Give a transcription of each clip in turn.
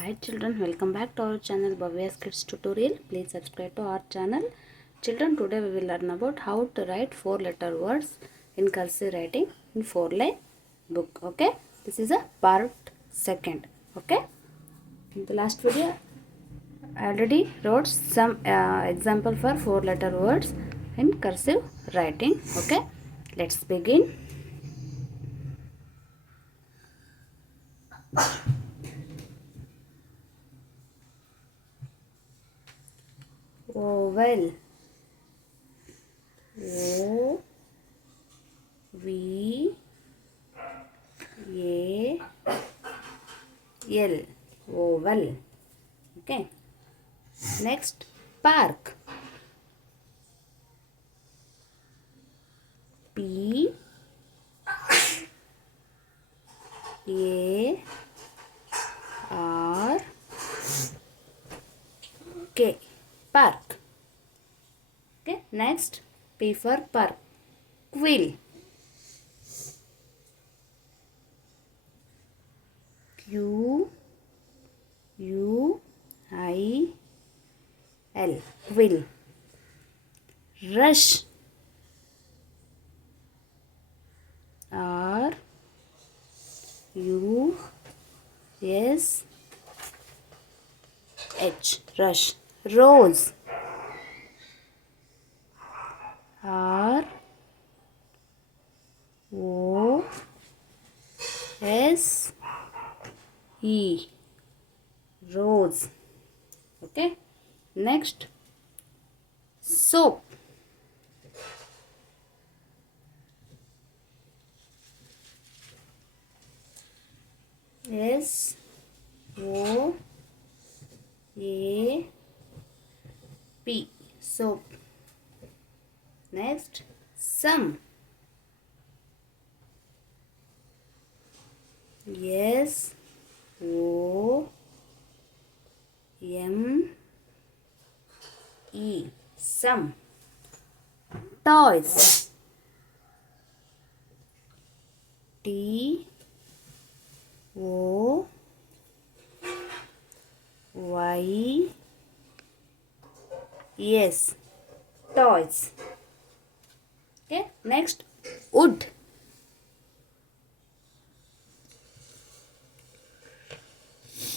Hi children, welcome back to our channel Bhavya's Kids Tutorial. Please subscribe to our channel. Children, today we will learn about how to write 4-letter words in cursive writing in 4-line book. Okay, this is a part second. Okay, in the last video I already wrote some example for 4-letter words in cursive writing. Okay, let's begin. Oval. O V A L, oval. Okay, next park. P A R K, park. Okay, next P for park. Quill. Q U I L, quill. Rush. R U S H, rush. Rose. R O S E, rose. Okay, next soap. S O A P, soap. Next sum. S O M E, sum. Toys. T O Y S, toys. Okay, next wood.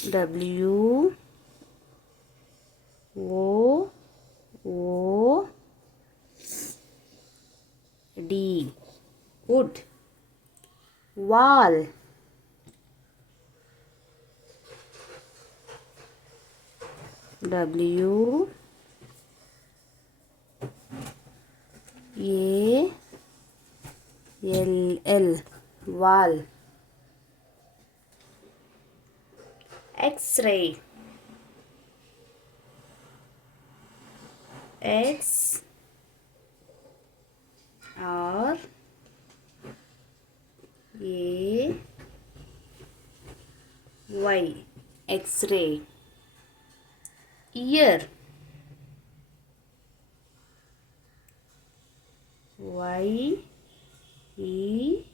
W O D, wood. Wall. W A L L, wall. X-ray. X R A Y, X-ray. Ear. Y E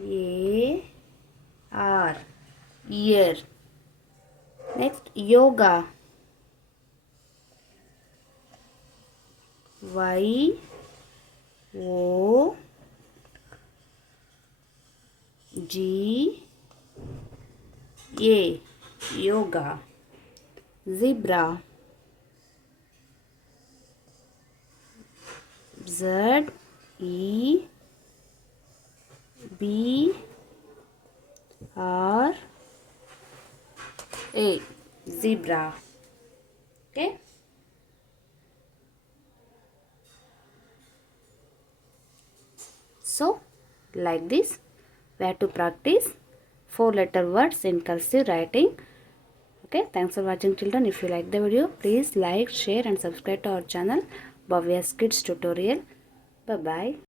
A R, ear. Next yoga. Y O G A, yoga. Zebra. Z E B R A, zebra. Okay, so like this we have to practice 4-letter words in cursive writing. Okay, thanks for watching children. If you like the video, please like, share and subscribe to our channel Bhavya's Kids Tutorial. Bye bye.